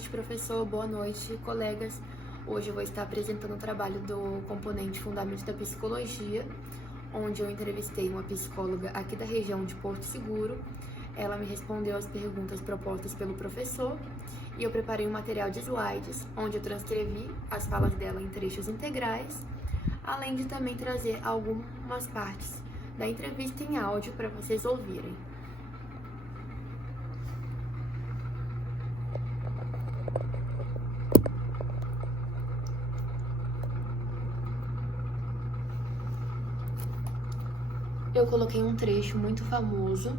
noite, professor. Boa noite, colegas. Hoje eu vou estar apresentando o trabalho do componente Fundamentos da Psicologia, onde eu entrevistei uma psicóloga aqui da região de Porto Seguro. Ela me respondeu as perguntas propostas pelo professor e eu preparei um material de slides, onde eu transcrevi as falas dela em trechos integrais, além de também trazer algumas partes da entrevista em áudio para vocês ouvirem. Eu coloquei um trecho muito famoso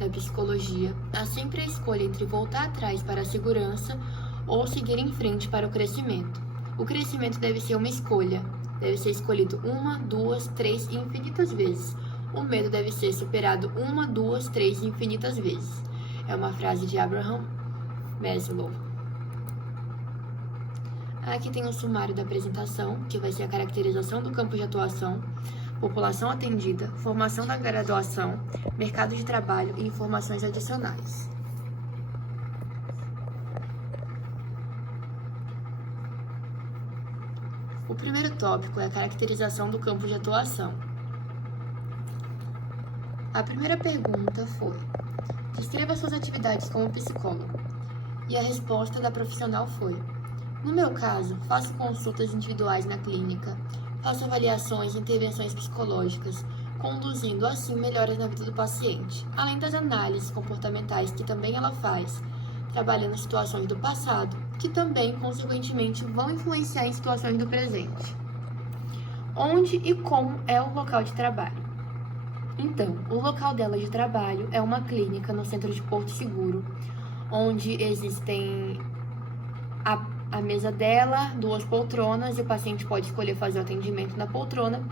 da psicologia: há sempre a escolha entre voltar atrás para a segurança ou seguir em frente para o crescimento. O crescimento deve ser uma escolha, deve ser escolhido uma, duas, três e infinitas vezes. O medo deve ser superado uma, duas, três e infinitas vezes. É uma frase de Abraham Maslow. Aqui tem um sumário da apresentação, que vai ser a caracterização do campo de atuação, população atendida, formação da graduação, mercado de trabalho e informações adicionais. O primeiro tópico é a caracterização do campo de atuação. A primeira pergunta foi: descreva suas atividades como psicólogo. E a resposta da profissional foi: no meu caso, faço consultas individuais na clínica, faço avaliações e intervenções psicológicas, conduzindo assim melhoras na vida do paciente, além das análises comportamentais que também ela faz, trabalhando situações do passado, que também, consequentemente, vão influenciar em situações do presente. Onde e como é o local de trabalho? Então, o local dela de trabalho é uma clínica no centro de Porto Seguro, onde existem a mesa dela, 2 poltronas, e o paciente pode escolher fazer o atendimento na poltrona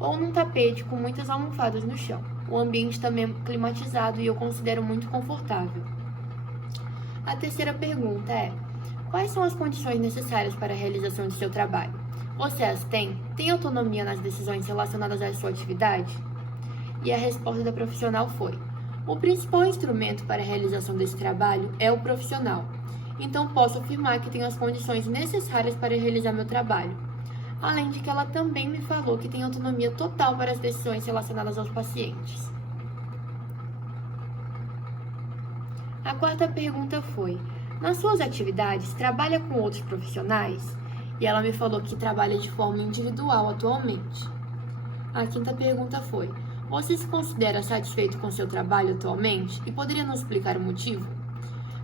ou num tapete com muitas almofadas no chão. O ambiente também é climatizado e eu considero muito confortável. A terceira pergunta é: quais são as condições necessárias para a realização de seu trabalho? Você as tem? Tem autonomia nas decisões relacionadas à sua atividade? E a resposta da profissional foi: o principal instrumento para a realização desse trabalho é o profissional. Então, posso afirmar que tenho as condições necessárias para realizar meu trabalho. Além de que ela também me falou que tem autonomia total para as decisões relacionadas aos pacientes. A quarta pergunta foi: nas suas atividades, trabalha com outros profissionais? E ela me falou que trabalha de forma individual atualmente. A quinta pergunta foi: você se considera satisfeito com seu trabalho atualmente? E poderia nos explicar o motivo?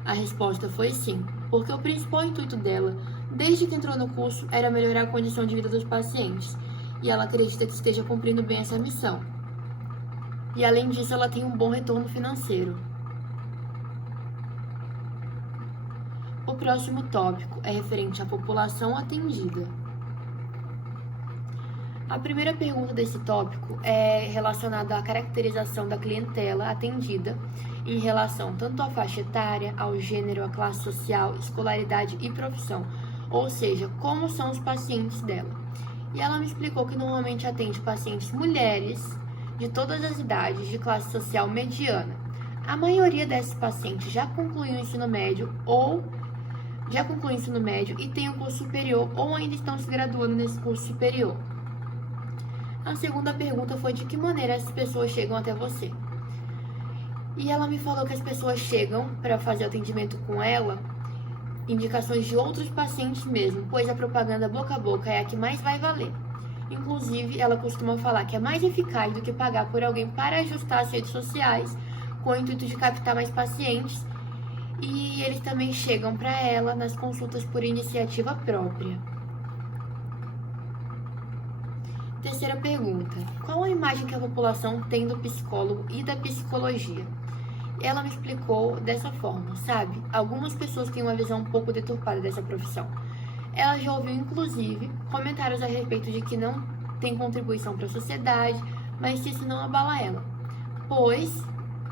A resposta foi sim, porque o principal intuito dela, desde que entrou no curso, era melhorar a condição de vida dos pacientes, e ela acredita que esteja cumprindo bem essa missão. E além disso, ela tem um bom retorno financeiro. O próximo tópico é referente à população atendida. A primeira pergunta desse tópico é relacionada à caracterização da clientela atendida em relação tanto à faixa etária, ao gênero, à classe social, escolaridade e profissão, ou seja, como são os pacientes dela. E ela me explicou que normalmente atende pacientes mulheres de todas as idades, de classe social mediana. A maioria desses pacientes já concluiu o ensino médio e tem o curso superior ou ainda estão se graduando nesse curso superior. A segunda pergunta foi: de que maneira as pessoas chegam até você? E ela me falou que as pessoas chegam para fazer atendimento com ela, indicações de outros pacientes mesmo, pois a propaganda boca a boca é a que mais vai valer. Inclusive, ela costuma falar que é mais eficaz do que pagar por alguém para ajustar as redes sociais, com o intuito de captar mais pacientes, e eles também chegam para ela nas consultas por iniciativa própria. Terceira pergunta: qual a imagem que a população tem do psicólogo e da psicologia? Ela me explicou dessa forma: sabe, algumas pessoas têm uma visão um pouco deturpada dessa profissão. Ela já ouviu, inclusive, comentários a respeito de que não tem contribuição para a sociedade, mas isso não abala ela. Pois,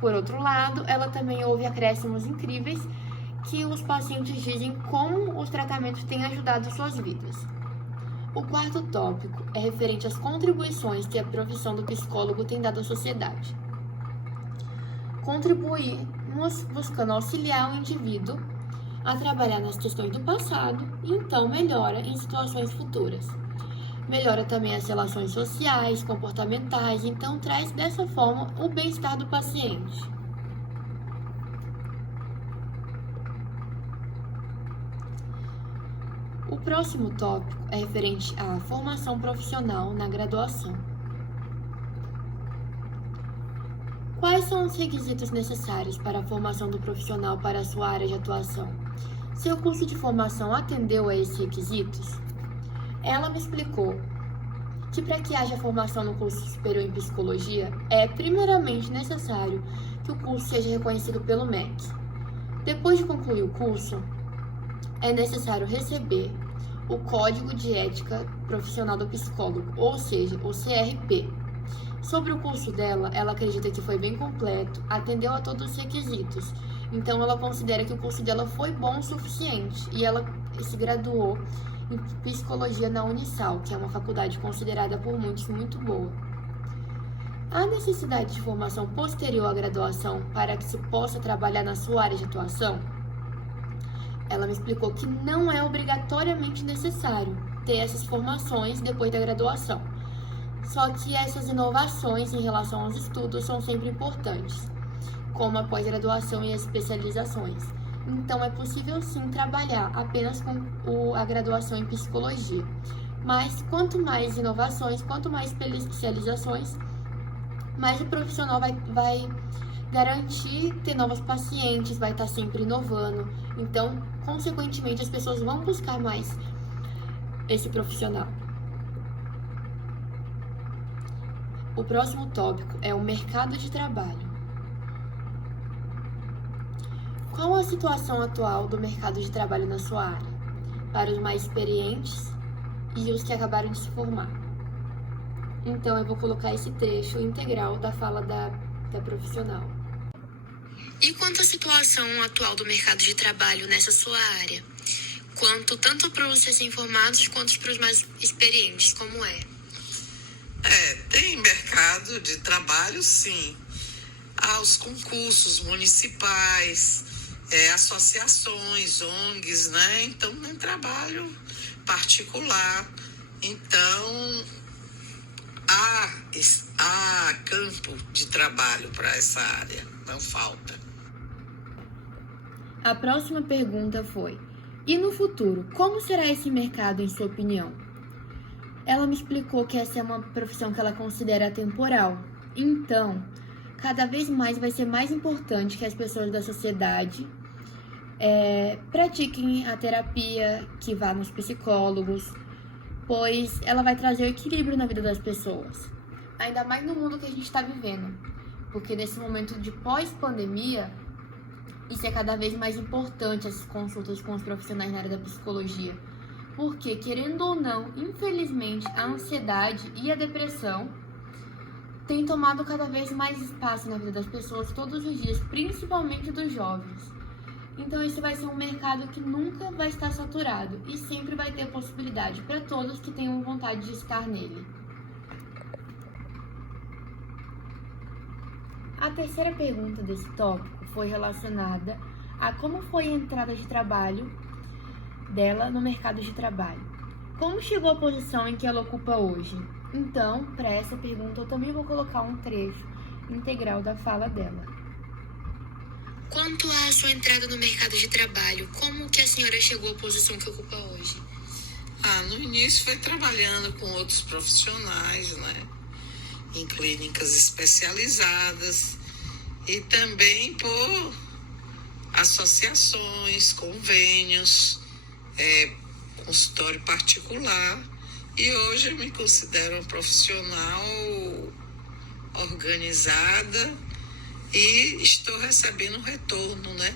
por outro lado, ela também ouve acréscimos incríveis que os pacientes dizem como os tratamentos têm ajudado suas vidas. O quarto tópico é referente às contribuições que a profissão do psicólogo tem dado à sociedade. Contribuir buscando auxiliar o indivíduo a trabalhar nas questões do passado e então melhora em situações futuras. Melhora também as relações sociais, comportamentais, então traz dessa forma o bem-estar do paciente. O próximo tópico é referente à formação profissional na graduação. Quais são os requisitos necessários para a formação do profissional para a sua área de atuação? Seu curso de formação atendeu a esses requisitos? Ela me explicou que para que haja formação no curso superior em psicologia, é primeiramente necessário que o curso seja reconhecido pelo MEC. Depois de concluir o curso, é necessário receber o Código de Ética Profissional do Psicólogo, ou seja, o CRP. Sobre o curso dela, ela acredita que foi bem completo, atendeu a todos os requisitos, então ela considera que o curso dela foi bom o suficiente e ela se graduou em Psicologia na Unisal, que é uma faculdade considerada por muitos muito boa. Há necessidade de formação posterior à graduação para que se possa trabalhar na sua área de atuação? Ela me explicou que não é obrigatoriamente necessário ter essas formações depois da graduação. Só que essas inovações em relação aos estudos são sempre importantes, como a pós-graduação e as especializações. Então, é possível sim trabalhar apenas com a graduação em psicologia. Mas quanto mais inovações, quanto mais especializações, mais o profissional vai garantir ter novos pacientes, vai estar sempre inovando. Então, consequentemente, as pessoas vão buscar mais esse profissional. O próximo tópico é o mercado de trabalho. Qual a situação atual do mercado de trabalho na sua área, para os mais experientes e os que acabaram de se formar? Então, eu vou colocar esse trecho integral da fala da profissional. E quanto à situação atual do mercado de trabalho nessa sua área? Tanto para os recém-formados quanto para os mais experientes, como é? Tem mercado de trabalho, sim. Há os concursos municipais, associações, ONGs, né? Então, tem trabalho particular. Então, há campo de trabalho para essa área, não falta. A próxima pergunta foi: e no futuro, como será esse mercado, em sua opinião? Ela me explicou que essa é uma profissão que ela considera atemporal. Então, cada vez mais vai ser mais importante que as pessoas da sociedade pratiquem a terapia, que vá nos psicólogos, pois ela vai trazer equilíbrio na vida das pessoas. Ainda mais no mundo que a gente está vivendo, porque nesse momento de pós-pandemia, isso é cada vez mais importante, essas consultas com os profissionais na área da psicologia. Porque, querendo ou não, infelizmente, a ansiedade e a depressão têm tomado cada vez mais espaço na vida das pessoas todos os dias, principalmente dos jovens. Então, esse vai ser um mercado que nunca vai estar saturado e sempre vai ter possibilidade para todos que tenham vontade de estar nele. A terceira pergunta desse tópico foi relacionada a como foi a entrada de trabalho dela no mercado de trabalho. Como chegou à posição em que ela ocupa hoje? Então, para essa pergunta, eu também vou colocar um trecho integral da fala dela. Quanto à sua entrada no mercado de trabalho, como que a senhora chegou à posição que ocupa hoje? No início foi trabalhando com outros profissionais, né? Em clínicas especializadas e também por associações, convênios, consultório particular, e hoje eu me considero uma profissional organizada e estou recebendo um retorno, né,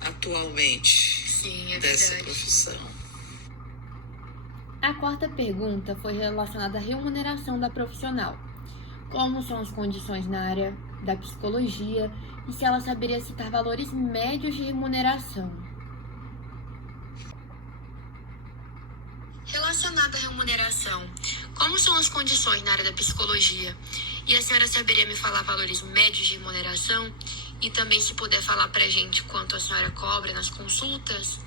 atualmente. Sim, é dessa verdade. profissão. A quarta pergunta foi relacionada à remuneração da profissional. Como são as condições na área da psicologia e se ela saberia citar valores médios de remuneração. Relacionada à remuneração, como são as condições na área da psicologia? E a senhora saberia me falar valores médios de remuneração? E também se puder falar pra gente quanto a senhora cobra nas consultas.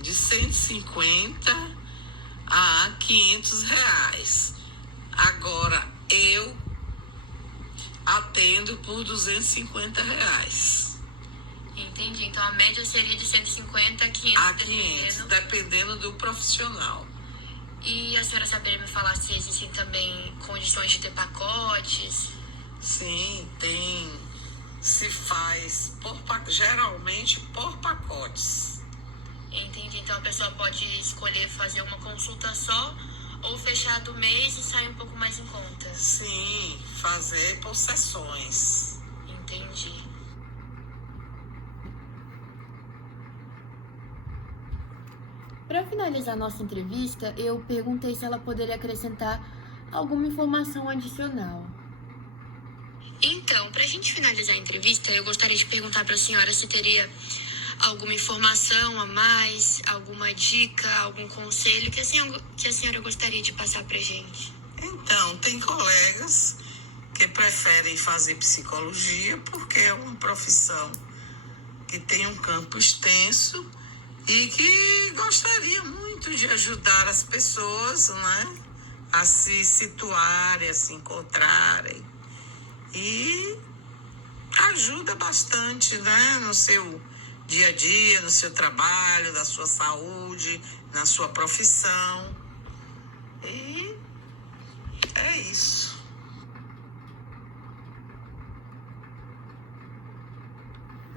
De 150 a 500 reais. Agora, eu atendo por 250 reais. Entendi. Então, a média seria de 150 a 500, a 500 dependendo do profissional. E a senhora saberia me falar se existem também condições de ter pacotes? Sim, tem. Se faz geralmente por pacotes. Entendi. Então, a pessoa pode escolher fazer uma consulta só ou fechar do mês e sair um pouco mais em conta? Sim, fazer por sessões. Entendi. Para finalizar nossa entrevista, eu perguntei se ela poderia acrescentar alguma informação adicional. Então, para a gente finalizar a entrevista, eu gostaria de perguntar para a senhora se teria alguma informação a mais, alguma dica, algum conselho que a senhora gostaria de passar para a gente. Então, tem colegas que preferem fazer psicologia porque é uma profissão que tem um campo extenso e que gostaria muito de ajudar as pessoas, né, a se situarem, a se encontrarem. E ajuda bastante, né, no seu dia a dia, no seu trabalho, na sua saúde, na sua profissão. E é isso.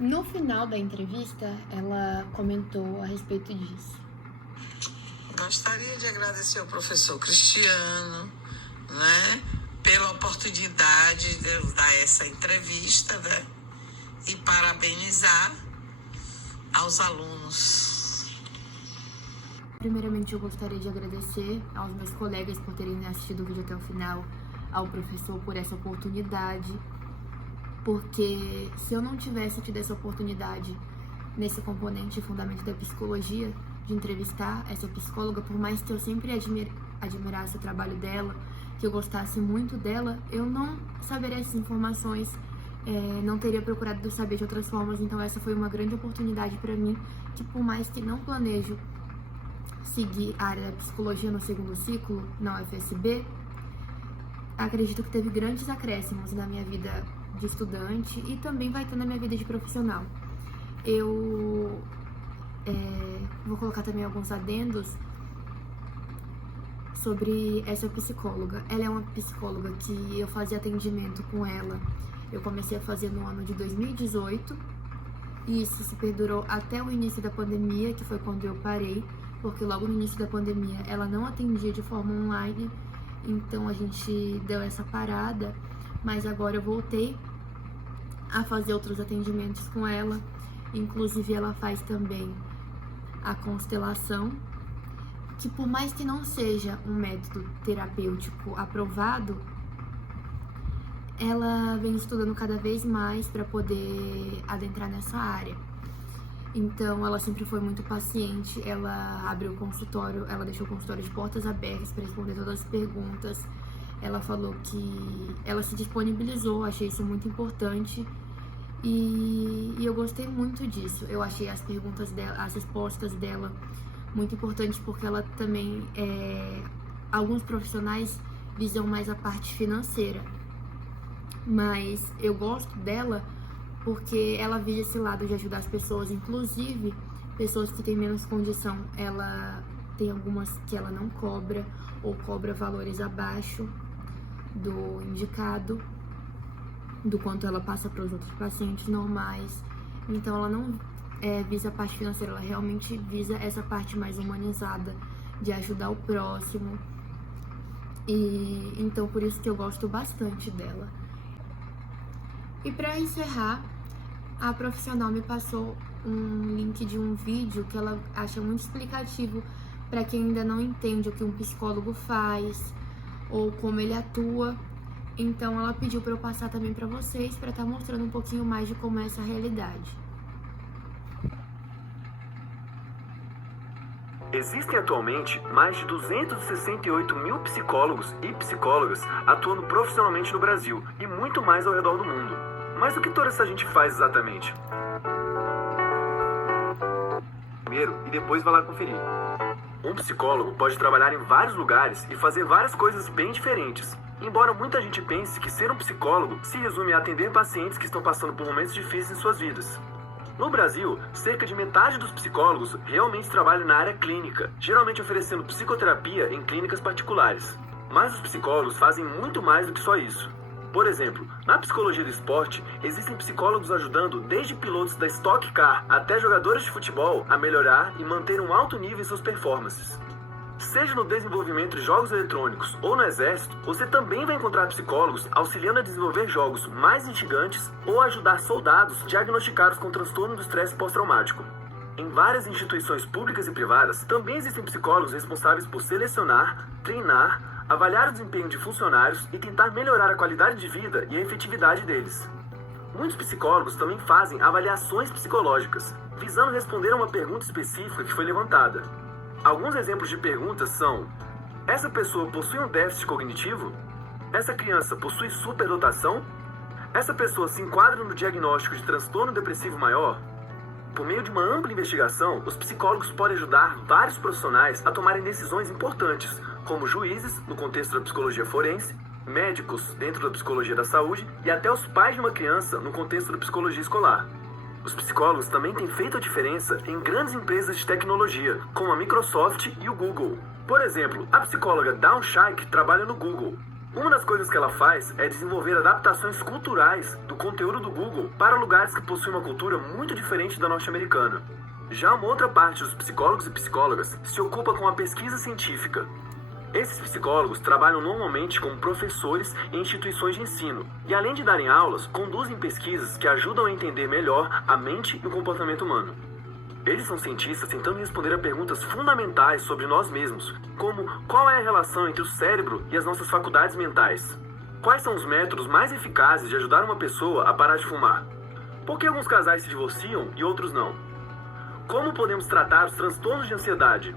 No final da entrevista, ela comentou a respeito disso. Gostaria de agradecer ao professor Cristiano, né, pela oportunidade de eu dar essa entrevista, né, e parabenizar aos alunos. Primeiramente, eu gostaria de agradecer aos meus colegas por terem assistido o vídeo até o final, ao professor por essa oportunidade, porque se eu não tivesse tido essa oportunidade nesse componente fundamental da psicologia, de entrevistar essa psicóloga, por mais que eu sempre admirasse o trabalho dela, que eu gostasse muito dela, eu não saberia essas informações, não teria procurado saber de outras formas. Então essa foi uma grande oportunidade para mim, que por mais que não planejo seguir a área da psicologia no segundo ciclo, na UFSB, acredito que teve grandes acréscimos na minha vida de estudante e também vai ter na minha vida de profissional. Eu vou colocar também alguns adendos sobre essa psicóloga. Ela é uma psicóloga que eu fazia atendimento com ela. Eu comecei a fazer no ano de 2018 e isso se perdurou até o início da pandemia, que foi quando eu parei, porque logo no início da pandemia ela não atendia de forma online, então a gente deu essa parada, mas agora eu voltei a fazer outros atendimentos com ela. Inclusive ela faz também a constelação, que por mais que não seja um método terapêutico aprovado, ela vem estudando cada vez mais para poder adentrar nessa área. Então ela sempre foi muito paciente, ela abriu o consultório, ela deixou o consultório de portas abertas para responder todas as perguntas. Ela falou que ela se disponibilizou, achei isso muito importante. E eu gostei muito disso. Eu achei as perguntas dela, as respostas dela muito importantes, porque ela também, alguns profissionais visam mais a parte financeira, mas eu gosto dela porque ela visa esse lado de ajudar as pessoas, inclusive pessoas que têm menos condição. Ela tem algumas que ela não cobra ou cobra valores abaixo do indicado, do quanto ela passa para os outros pacientes normais. Então ela não visa a parte financeira, ela realmente visa essa parte mais humanizada de ajudar o próximo. E então por isso que eu gosto bastante dela. E para encerrar, a profissional me passou um link de um vídeo que ela acha muito explicativo para quem ainda não entende o que um psicólogo faz ou como ele atua. Então ela pediu para eu passar também para vocês, para estar mostrando um pouquinho mais de como é essa realidade. Existem atualmente mais de 268 mil psicólogos e psicólogas atuando profissionalmente no Brasil e muito mais ao redor do mundo. Mas o que toda essa gente faz exatamente? Primeiro e depois vai lá conferir. Um psicólogo pode trabalhar em vários lugares e fazer várias coisas bem diferentes. Embora muita gente pense que ser um psicólogo se resume a atender pacientes que estão passando por momentos difíceis em suas vidas. No Brasil, cerca de metade dos psicólogos realmente trabalham na área clínica, geralmente oferecendo psicoterapia em clínicas particulares. Mas os psicólogos fazem muito mais do que só isso. Por exemplo, na psicologia do esporte, existem psicólogos ajudando desde pilotos da Stock Car até jogadores de futebol a melhorar e manter um alto nível em suas performances. Seja no desenvolvimento de jogos eletrônicos ou no exército, você também vai encontrar psicólogos auxiliando a desenvolver jogos mais instigantes ou ajudar soldados diagnosticados com transtorno do estresse pós-traumático. Em várias instituições públicas e privadas, também existem psicólogos responsáveis por selecionar, treinar, avaliar o desempenho de funcionários e tentar melhorar a qualidade de vida e a efetividade deles. Muitos psicólogos também fazem avaliações psicológicas, visando responder a uma pergunta específica que foi levantada. Alguns exemplos de perguntas são: essa pessoa possui um déficit cognitivo? Essa criança possui superdotação? Essa pessoa se enquadra no diagnóstico de transtorno depressivo maior? Por meio de uma ampla investigação, os psicólogos podem ajudar vários profissionais a tomarem decisões importantes, como juízes, no contexto da psicologia forense, médicos dentro da psicologia da saúde e até os pais de uma criança no contexto da psicologia escolar. Os psicólogos também têm feito a diferença em grandes empresas de tecnologia, como a Microsoft e o Google. Por exemplo, a psicóloga Dawn Shaik trabalha no Google. Uma das coisas que ela faz é desenvolver adaptações culturais do conteúdo do Google para lugares que possuem uma cultura muito diferente da norte-americana. Já uma outra parte dos psicólogos e psicólogas se ocupa com a pesquisa científica. Esses psicólogos trabalham normalmente como professores em instituições de ensino e, além de darem aulas, conduzem pesquisas que ajudam a entender melhor a mente e o comportamento humano. Eles são cientistas tentando responder a perguntas fundamentais sobre nós mesmos, como qual é a relação entre o cérebro e as nossas faculdades mentais? Quais são os métodos mais eficazes de ajudar uma pessoa a parar de fumar? Por que alguns casais se divorciam e outros não? Como podemos tratar os transtornos de ansiedade?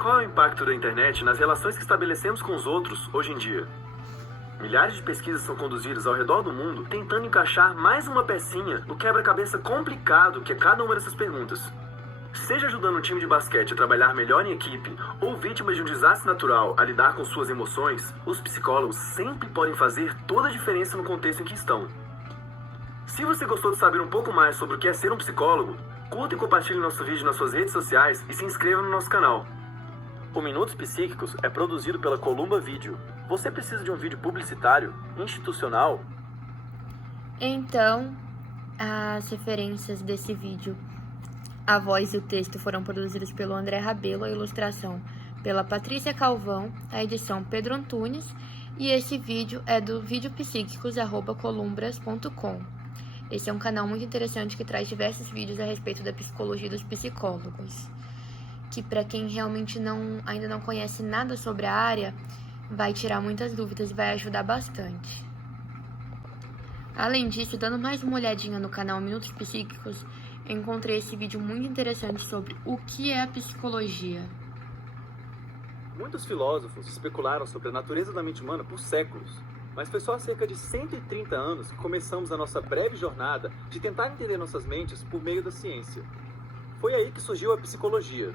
Qual é o impacto da internet nas relações que estabelecemos com os outros hoje em dia? Milhares de pesquisas são conduzidas ao redor do mundo tentando encaixar mais uma pecinha no quebra-cabeça complicado que é cada uma dessas perguntas. Seja ajudando um time de basquete a trabalhar melhor em equipe ou vítimas de um desastre natural a lidar com suas emoções, os psicólogos sempre podem fazer toda a diferença no contexto em que estão. Se você gostou de saber um pouco mais sobre o que é ser um psicólogo, curta e compartilhe nosso vídeo nas suas redes sociais e se inscreva no nosso canal. O Minutos Psíquicos é produzido pela Columba Vídeo. Você precisa de um vídeo publicitário, institucional? Então, as referências desse vídeo, a voz e o texto foram produzidos pelo André Rabelo, a ilustração pela Patrícia Calvão, a edição Pedro Antunes, e esse vídeo é do videopsíquicos@columbras.com. Esse é um canal muito interessante que traz diversos vídeos a respeito da psicologia dos psicólogos, que para quem realmente ainda não conhece nada sobre a área, vai tirar muitas dúvidas e vai ajudar bastante. Além disso, dando mais uma olhadinha no canal Minutos Psíquicos, eu encontrei esse vídeo muito interessante sobre o que é a psicologia. Muitos filósofos especularam sobre a natureza da mente humana por séculos, mas foi só há cerca de 130 anos que começamos a nossa breve jornada de tentar entender nossas mentes por meio da ciência. Foi aí que surgiu a psicologia.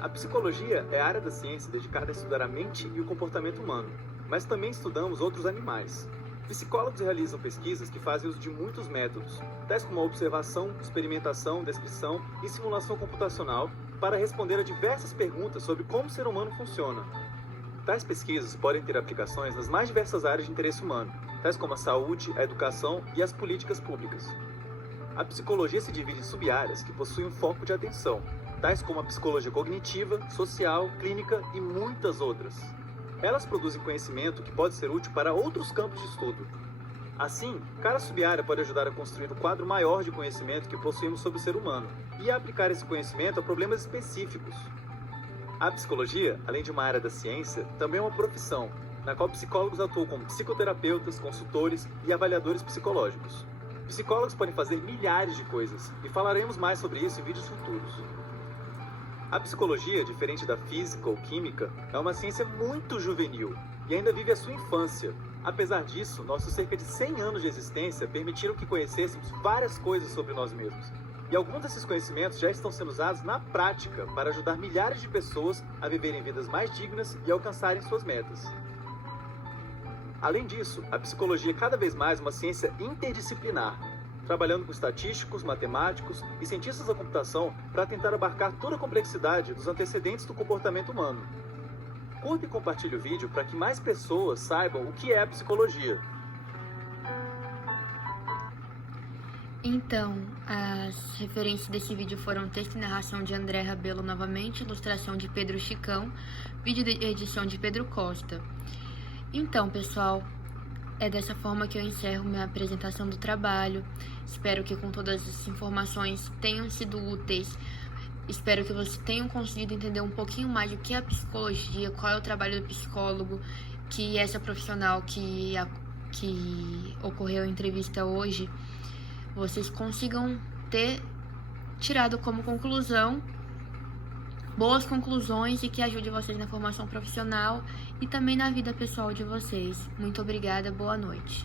A psicologia é a área da ciência dedicada a estudar a mente e o comportamento humano, mas também estudamos outros animais. Psicólogos realizam pesquisas que fazem uso de muitos métodos, tais como a observação, experimentação, descrição e simulação computacional, para responder a diversas perguntas sobre como o ser humano funciona. Tais pesquisas podem ter aplicações nas mais diversas áreas de interesse humano, tais como a saúde, a educação e as políticas públicas. A psicologia se divide em sub-áreas que possuem um foco de atenção, tais como a psicologia cognitiva, social, clínica e muitas outras. Elas produzem conhecimento que pode ser útil para outros campos de estudo. Assim, cada sub-área pode ajudar a construir um quadro maior de conhecimento que possuímos sobre o ser humano e a aplicar esse conhecimento a problemas específicos. A psicologia, além de uma área da ciência, também é uma profissão, na qual psicólogos atuam como psicoterapeutas, consultores e avaliadores psicológicos. Psicólogos podem fazer milhares de coisas, e falaremos mais sobre isso em vídeos futuros. A psicologia, diferente da física ou química, é uma ciência muito juvenil e ainda vive a sua infância. Apesar disso, nossos cerca de 100 anos de existência permitiram que conhecêssemos várias coisas sobre nós mesmos. E alguns desses conhecimentos já estão sendo usados na prática para ajudar milhares de pessoas a viverem vidas mais dignas e alcançarem suas metas. Além disso, a psicologia é cada vez mais uma ciência interdisciplinar, trabalhando com estatísticos, matemáticos e cientistas da computação para tentar abarcar toda a complexidade dos antecedentes do comportamento humano. Curta e compartilhe o vídeo para que mais pessoas saibam o que é a psicologia. Então, as referências desse vídeo foram texto e narração de André Rabelo novamente, ilustração de Pedro Chicão, vídeo de edição de Pedro Costa. Então, pessoal, é dessa forma que eu encerro minha apresentação do trabalho. Espero que com todas as informações tenham sido úteis. Espero que vocês tenham conseguido entender um pouquinho mais do que é a psicologia, qual é o trabalho do psicólogo, que essa profissional que ocorreu em entrevista hoje, vocês consigam ter tirado como conclusão boas conclusões e que ajude vocês na formação profissional e também na vida pessoal de vocês. Muito obrigada, boa noite.